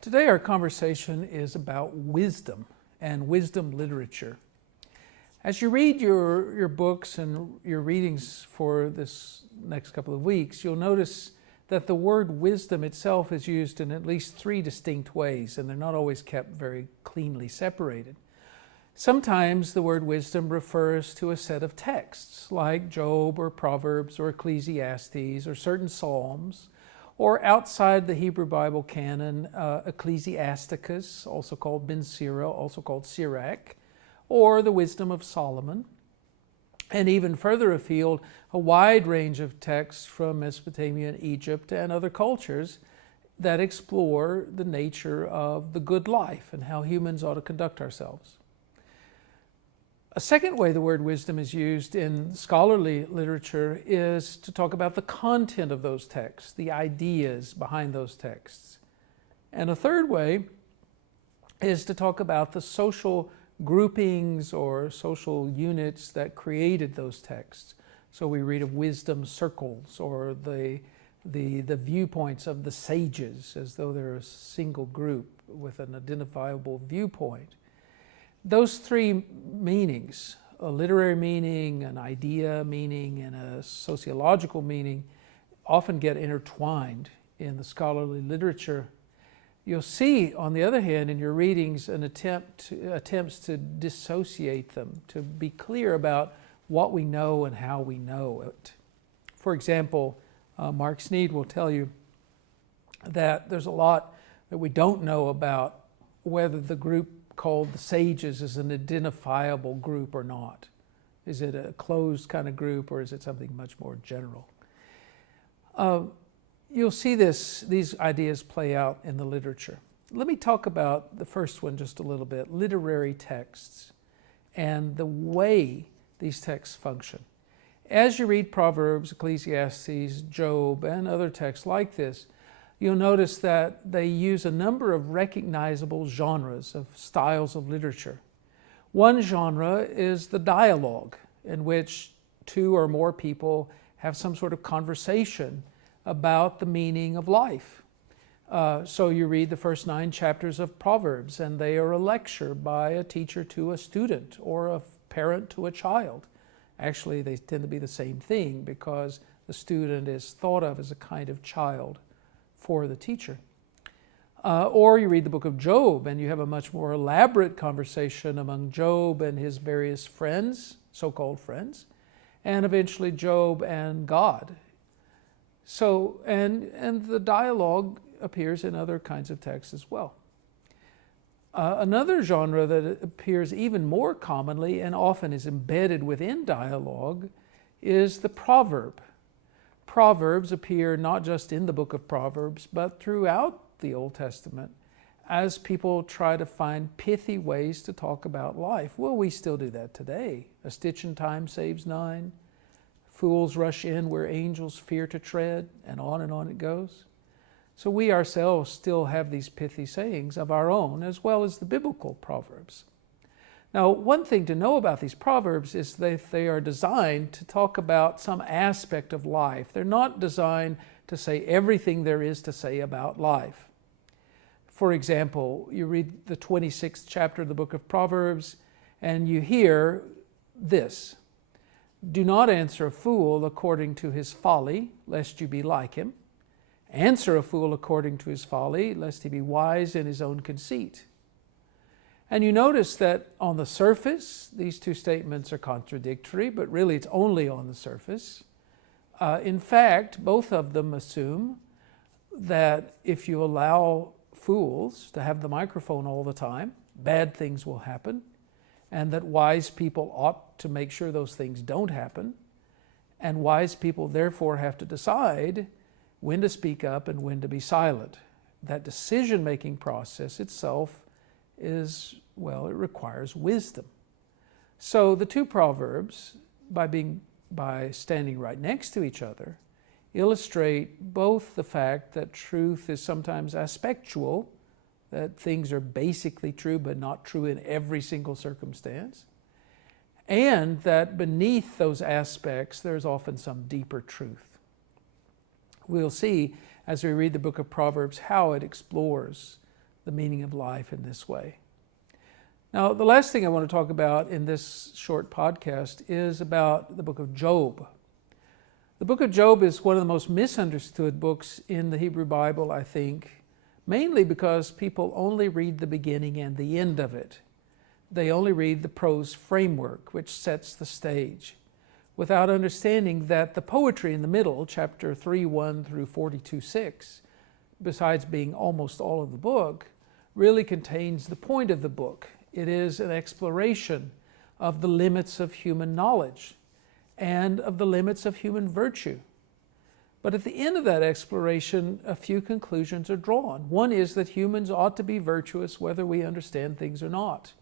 Today our conversation is about wisdom and wisdom literature. As you read your books and your readings for this next couple of weeks, you'll notice that the word wisdom itself is used in at least three distinct ways, and they're not always kept very cleanly separated. Sometimes the word wisdom refers to a set of texts like Job or Proverbs or Ecclesiastes or certain Psalms, or outside the Hebrew Bible canon, Ecclesiasticus, also called Ben Sira, also called Sirach, or the Wisdom of Solomon, and even further afield, a wide range of texts from Mesopotamia and Egypt and other cultures that explore the nature of the good life and how humans ought to conduct ourselves. A second way the word wisdom is used in scholarly literature is to talk about the content of those texts, the ideas behind those texts. And a third way is to talk about the social groupings or social units that created those texts. So we read of wisdom circles or the viewpoints of the sages as though they're a single group with an identifiable viewpoint. Those three meanings, a literary meaning, an idea meaning, and a sociological meaning, often get intertwined in the scholarly literature. You'll see, on the other hand, in your readings, attempts to dissociate them, to be clear about what we know and how we know it. For example, Mark Sneed will tell you that there's a lot that we don't know about whether the group called the sages is an identifiable group or not. Is it a closed kind of group or is it something much more general? You'll see these ideas play out in the literature. Let me talk about the first one just a little bit, literary texts and the way these texts function. As you read Proverbs, Ecclesiastes, Job, and other texts like this, you'll notice that they use a number of recognizable genres of styles of literature. One genre is the dialogue, in which two or more people have some sort of conversation about the meaning of life. So you read the first 9 chapters of Proverbs, and they are a lecture by a teacher to a student or a parent to a child. Actually, they tend to be the same thing because the student is thought of as a kind of child for the teacher. Or you read the book of Job and you have a much more elaborate conversation among Job and his various friends, so-called friends, and eventually Job and God. So, and the dialogue appears in other kinds of texts as well. Another genre that appears even more commonly and often is embedded within dialogue is the proverb. Proverbs appear not just in the book of Proverbs, but throughout the Old Testament as people try to find pithy ways to talk about life. Well, we still do that today. A stitch in time saves 9. Fools rush in where angels fear to tread, and on it goes. So we ourselves still have these pithy sayings of our own, as well as the biblical Proverbs. Now, one thing to know about these Proverbs is that they are designed to talk about some aspect of life. They're not designed to say everything there is to say about life. For example, you read the 26th chapter of the book of Proverbs, and you hear this: "Do not answer a fool according to his folly, lest you be like him. Answer a fool according to his folly, lest he be wise in his own conceit." And you notice that on the surface, these two statements are contradictory, but really it's only on the surface. In fact, both of them assume that if you allow fools to have the microphone all the time, bad things will happen, and that wise people ought to make sure those things don't happen, and wise people therefore have to decide when to speak up and when to be silent. That decision-making process itself is, well, it requires wisdom. So the two Proverbs, by standing right next to each other, illustrate both the fact that truth is sometimes aspectual, that things are basically true but not true in every single circumstance, and that beneath those aspects there's often some deeper truth. We'll see as we read the book of Proverbs how it explores the meaning of life in this way. Now, the last thing I want to talk about in this short podcast is about the book of Job. The book of Job is one of the most misunderstood books in the Hebrew Bible, I think, mainly because people only read the beginning and the end of it. They only read the prose framework, which sets the stage, without understanding that the poetry in the middle, chapter 3:1 through 42:6, besides being almost all of the book, really contains the point of the book. It is an exploration of the limits of human knowledge and of the limits of human virtue. But at the end of that exploration, a few conclusions are drawn. One is that humans ought to be virtuous whether we understand things or not.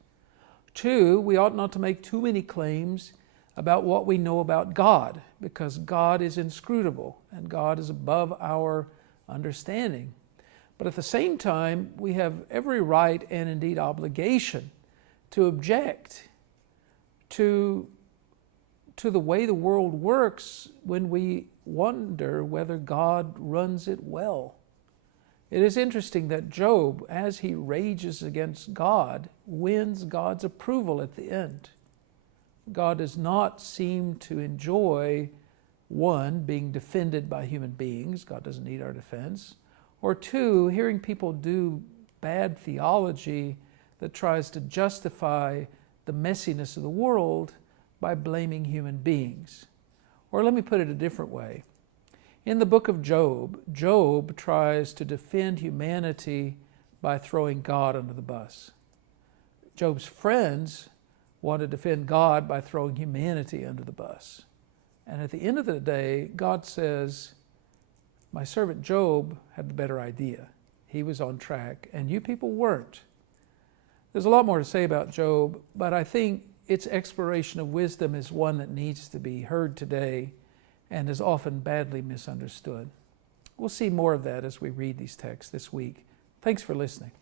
Two, we ought not to make too many claims about what we know about God, because God is inscrutable and God is above our understanding. But at the same time, we have every right and indeed obligation to object to the way the world works when we wonder whether God runs it well. It is interesting that Job, as he rages against God, wins God's approval at the end. God does not seem to enjoy, one, being defended by human beings. God doesn't need our defense. Or two, hearing people do bad theology that tries to justify the messiness of the world by blaming human beings. Or let me put it a different way. In the book of Job, Job tries to defend humanity by throwing God under the bus. Job's friends want to defend God by throwing humanity under the bus. And at the end of the day, God says, my servant Job had the better idea. He was on track, and you people weren't. There's a lot more to say about Job, but I think its exploration of wisdom is one that needs to be heard today and is often badly misunderstood. We'll see more of that as we read these texts this week. Thanks for listening.